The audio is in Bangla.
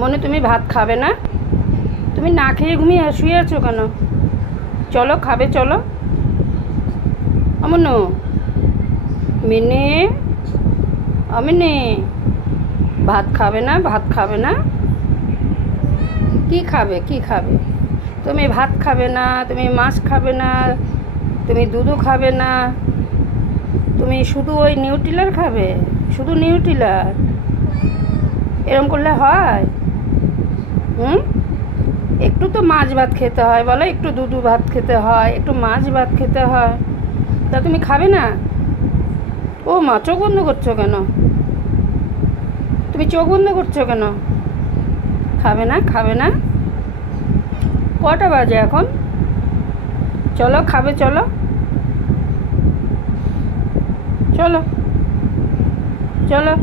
মনে তুমি ভাত খাবে না? তুমি না খেয়ে ঘুমিয়ে শুয়ে আছো কেন? চলো খাবে, চলো। অমনু, মিনি, অমিনি, ভাত খাবে না? ভাত খাবে না? কি খাবে, কি খাবে? তুমি ভাত খাবে না, তুমি মাছ খাবে না, তুমি দুধও খাবে না, তুমি শুধু ওই নিউট্রিলার খাবে, শুধু নিউট্রিলার। এরম করলে হয়? হুম? একটু তো মাছ ভাত খেতে হয়, বলো, একটু দুধু ভাত খেতে হয়, একটু মাছ ভাত খেতে হয়। তা তুমি খাবে না? ও মা, চোখ বন্ধ করছো কেন? তুমি চোখ বন্ধ করছো কেন? খাবে না, খাবে না? কটা বাজে এখন? চলো খাবে, চলো, চলো, চলো।